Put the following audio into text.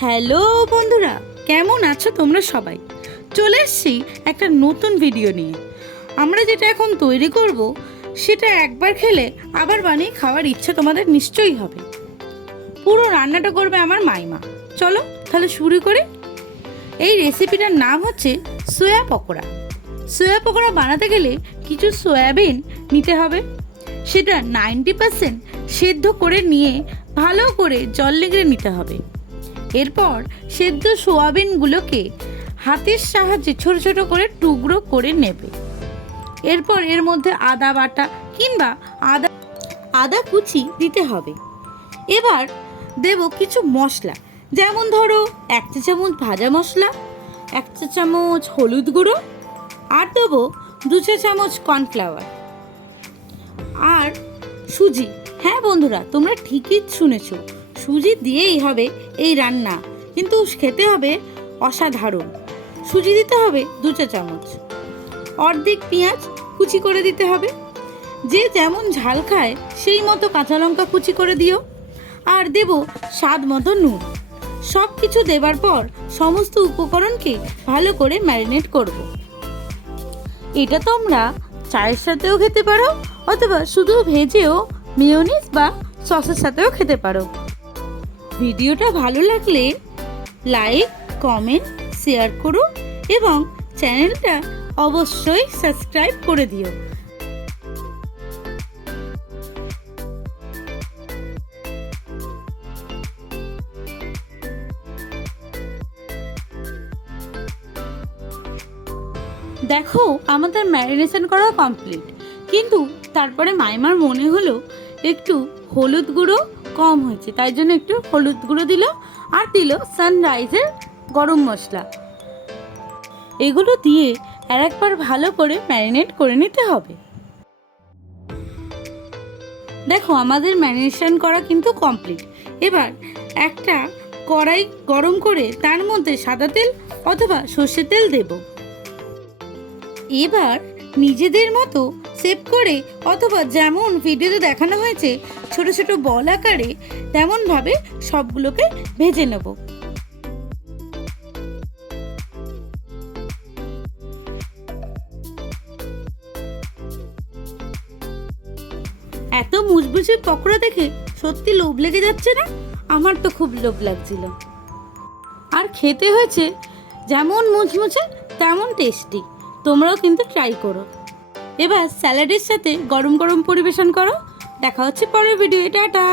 Hello বন্ধুরা, কেমন আছো তোমরা সবাই? চলে এসেছি একটা নতুন ভিডিও নিয়ে। আমরা যেটা এখন তৈরি করব সেটা একবার খেলে আবার বানিয়ে খাওয়ার ইচ্ছা তোমাদের নিশ্চয়ই হবে। পুরো রান্নাটা করবে আমার মাইমা। চলো তাহলে শুরু করি। এই রেসিপিটার নাম হচ্ছে সয়া পকোড়া। সয়া পকোড়া বানাতে গেলে কিছু সয়াবিন নিতে হবে। সেটা 90% সেদ্ধ করে নিয়ে ভালো করে জল লেগে নিতে হবে। এরপর সেদ্ধ সোয়াবিনগুলোকে হাতের সাহায্যে ছোট ছোট করে টুকরো করে নেবে। এরপর এর মধ্যে আদা বাটা কিংবা আদা কুচি দিতে হবে। এবার দেব কিছু মশলা, যেমন ধরো 1 চা চামচ ভাজা মশলা, 1 চা চামচ হলুদ গুঁড়ো, আর দেবো 2 চা চামচ কর্নফ্লাওয়ার আর সুজি। হ্যাঁ বন্ধুরা, তোমরা ঠিকই শুনেছো, সুজি দিয়েই হবে এই রান্না, কিন্তু খেতে হবে অসাধারণ। সুজি দিতে হবে 2 চা চামচ। অর্ধেক পেঁয়াজ কুচি করে দিতে হবে। যে যেমন ঝাল খায় সেই মতো কাঁচা লঙ্কা কুচি করে দিও। আর দেব স্বাদ মতো নুন। সব কিছু দেবার পর সমস্ত উপকরণকে ভালো করে ম্যারিনেট করব। এটা তোমরা চায়ের সাথেও খেতে পারো, অথবা শুধু ভেজেও মেয়োনিজ বা সসের সাথেও খেতে পারো। ভিডিওটা ভালো লাগলে লাইক, কমেন্ট, শেয়ার করো এবং চ্যানেলটা অবশ্যই সাবস্ক্রাইব করে দিও। দেখো, আমাদের ম্যারিনেশন করা কমপ্লিট, কিন্তু তারপরে মাইমার মনে হলো একটু হলুদ গুঁড়ো কম হয়েছে, তাই জন্য একটু হলুদ গুঁড়ো দিল আর দিল সানরাইজের গরম মশলা। এগুলো দিয়ে আরেকবার ভালো করে ম্যারিনেট করে নিতে হবে। দেখো, আমাদের ম্যারিনেশন করা কিন্তু কমপ্লিট। এবার একটা কড়াই গরম করে তার মধ্যে সাদা তেল অথবা সর্ষের তেল দেব। এবার নিজেদের মতো শেপ করে অথবা যেমন ভিডিওতে দেখানো হয়েছে ছোট ছোট বল আকারে, তেমনভাবে সবগুলোকে ভেজে নেব। এত মুচমুচে পকোড়া দেখে সত্যি লোভ লেগে যাচ্ছে না? আমার তো খুব লোভ লাগছিল। আর খেতে হয়েছে যেমন মুচমুচে তেমন টেস্টি। তোমরাও কিন্তু ট্রাই করো। এবার স্যালাডের সাথে গরম গরম পরিবেশন করো। দেখা হচ্ছে পরের ভিডিও। টাটা।